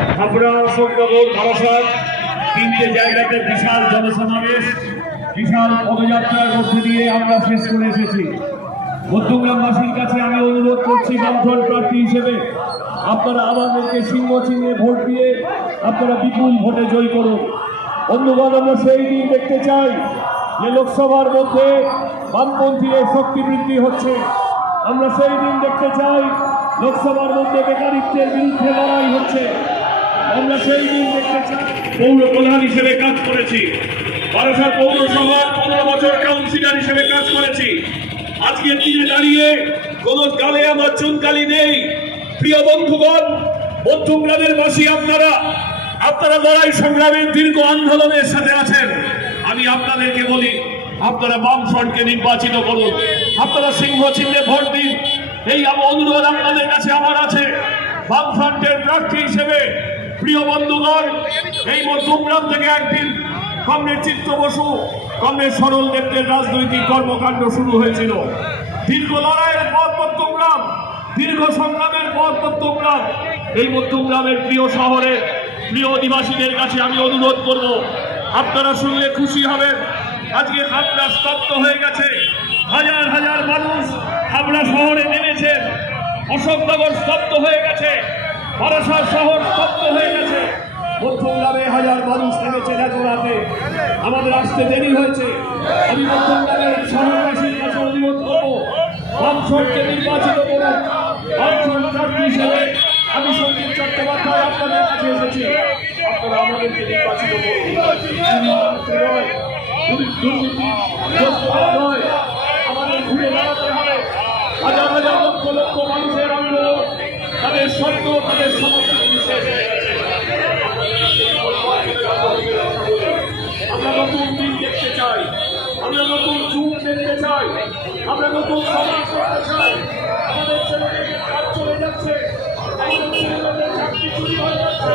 বামফ্রন্টনগর বারাসাত তিনটে জায়গাতে বিশাল জনসমাবেশ, বিশাল পদযাত্রার মধ্যে দিয়ে আমরা শেষ করে এসেছি। মধ্যগ্রামবাসীর কাছে আমি অনুরোধ করছি, বামফ্রন্ট প্রার্থী হিসেবে আপনারা আমাদেরকে সিংহ চিহ্নে ভোট দিয়ে আপনারা বিপুল ভোটে জয় করুন। বন্ধুগণ, আমরা সেই দিন দেখতে চাই যে লোকসভার মধ্যে বামপন্থীদের শক্তি বৃদ্ধি হচ্ছে। আমরা সেই দিন দেখতে চাই, লোকসভার মধ্যে বেকারিত্বের বিরুদ্ধে লড়াই হচ্ছে। আমরা সেই দিন দেখতে চাই পৌর প্রধান হিসেবে কাজ করেছি। বারাসাত পৌরসভার পনেরো বছর কাউন্সিলর হিসেবে কাজ করেছি। আজকের দিনে দাঁড়িয়ে কোনো গালে আমার চুনকালি নেই। প্রিয় বন্ধুগণ মধ্যগ্রামের বাসী আপনারা আপনারা লড়াই সংগ্রামের দীর্ঘ আন্দোলনের সাথে আছেন। আমি আপনাদেরকে বলি, আপনারা বাম ফ্রন্টকে নির্বাচিত করুন। আপনারা সিংহ চিহ্নে ভোট দিন। এই অনুরোধ আপনাদের কাছে আমার আছে। বাম ফ্রন্টের প্রার্থী হিসেবে প্রিয় বন্ধুগণ, এই মধ্যগ্রাম থেকে একদিন কমরেড চিত্ত বসু, কমরেড সরল দেবদের রাজনৈতিক কর্মকাণ্ড শুরু হয়েছিল। দীর্ঘ লড়াইয়ের পর মধ্যগ্রাম দীর্ঘ সংগ্রামের পর মধ্যগ্রাম এই মধ্যগ্রামের প্রিয় শহরে, প্রিয় অধিবাসীদের কাছে আমি অনুরোধ করব, আপনারা শুনলে খুশি হবেন। আজকে হাবড়া স্তব্ধ হয়ে গেছে। হাজার হাজার মানুষ হাবড়া শহরে নেমেছেন অশোকনগর স্তব্ধ হয়ে গেছে। বারাসাত শহর স্তব্ধ হয়ে গেছে। মধ্যমগ্রামে হাজার মানুষ নেমেছে রাতে আমাদের আসতে দেরি হয়েছে। আমি মধ্যমগ্রামের শহরবাসীর কাছে অনুরোধ করব বামফ্রন্টকে নির্বাচিত করুন বামফ্রন্ট প্রার্থী হিসেবে আমি সঞ্জীব চট্টোপাধ্যায় আপনাদের কাছে এসেছি। আপনারা আমাদেরকে নির্বাচিত করুন। আমাদের ঘুরে দাঁড়াতে হবে। হাজার হাজার লক্ষ লক্ষ মানুষের আন্দোলন তাদের সমস্যা। আমরা নতুন দিন দেখতে চাই। আমরা নতুন যুগ দেখতে চাই। আমরা নতুন সমাজ করতে চাই। আমাদের ছেলেদের কাজ চলে যাচ্ছে। আমাদের ছেলেদের চাকরি চুরি হয়ে যাচ্ছে।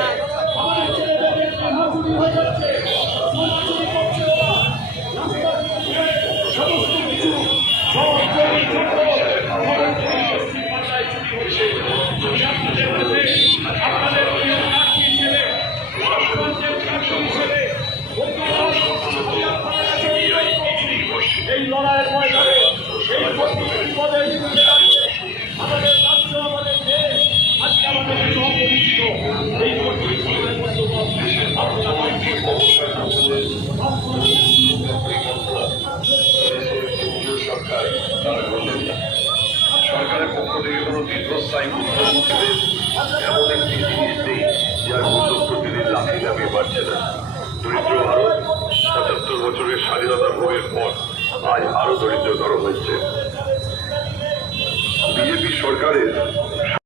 আমাদের ছেলেদের চুরি হয়ে যাচ্ছে। এমন একটি নেই যার মূল্য প্রতিদিন লাফিয়ে লাফিয়ে বাড়ছে না দরিদ্র ভারত সাতাত্তর বছরের স্বাধীনতা ভোগের পর আজ আরও দরিদ্রতর হয়েছে বিজেপি সরকারের